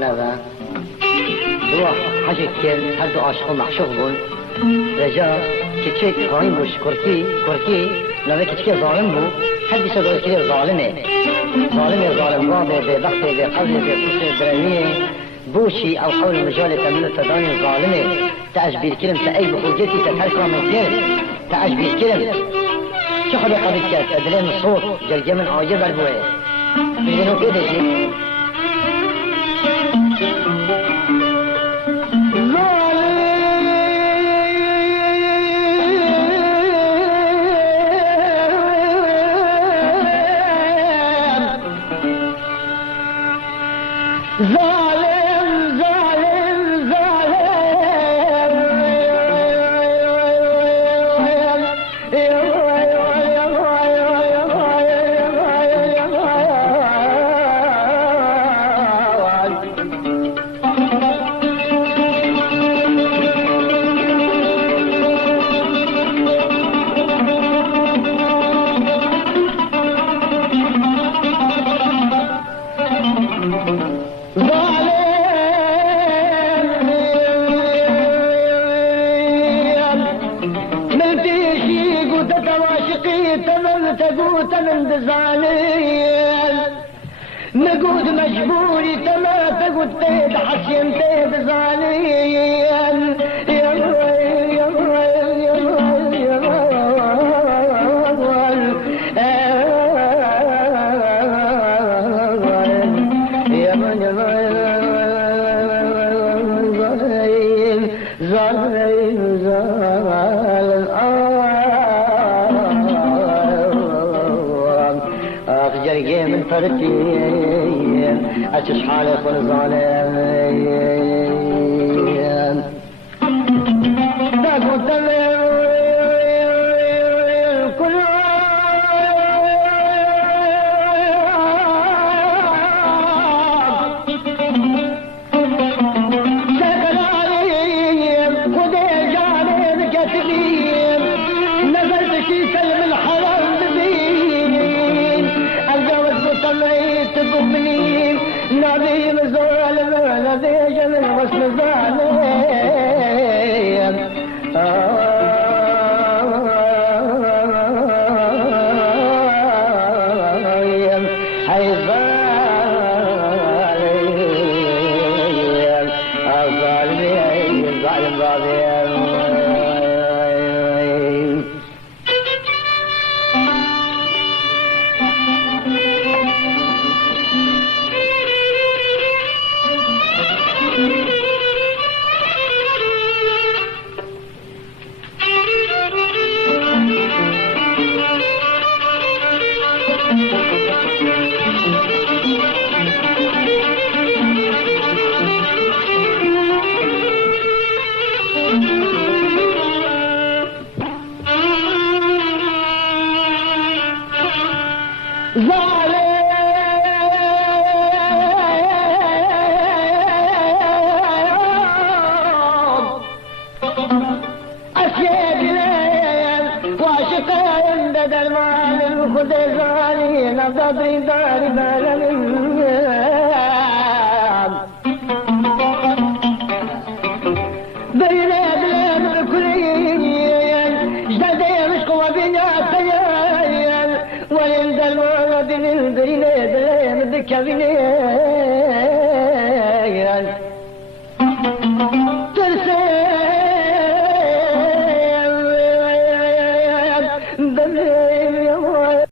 طالبه دوا حاجة كير هر دو عاشق و معشوق بون رجا كتشك هاين بوش كوركي نوه كتشك ظالم بو هر دیسا دو كتير ظالمه ظالم بابه ببخته بقبله بفوسه برانيه بوشي او قول مجال تمنو تداني ظالمه تأجبير كلم تأي بخوجتي تتحرك من كير تأجبير كلم شو خلي قبل كات ادلين الصوت جلجة من عاجب البوه بيجنو كده شيء نقود مجبوري تما تقود تيد حسين تيد زالين فرتين أشش حالي كل ظالم تقول تمام كل سكن عليهم خذي جانب كتبين نزلت شي سلم الحرام بزين الجوز طلعت تقبلين نبي مزول نبي جمل غسل ظالم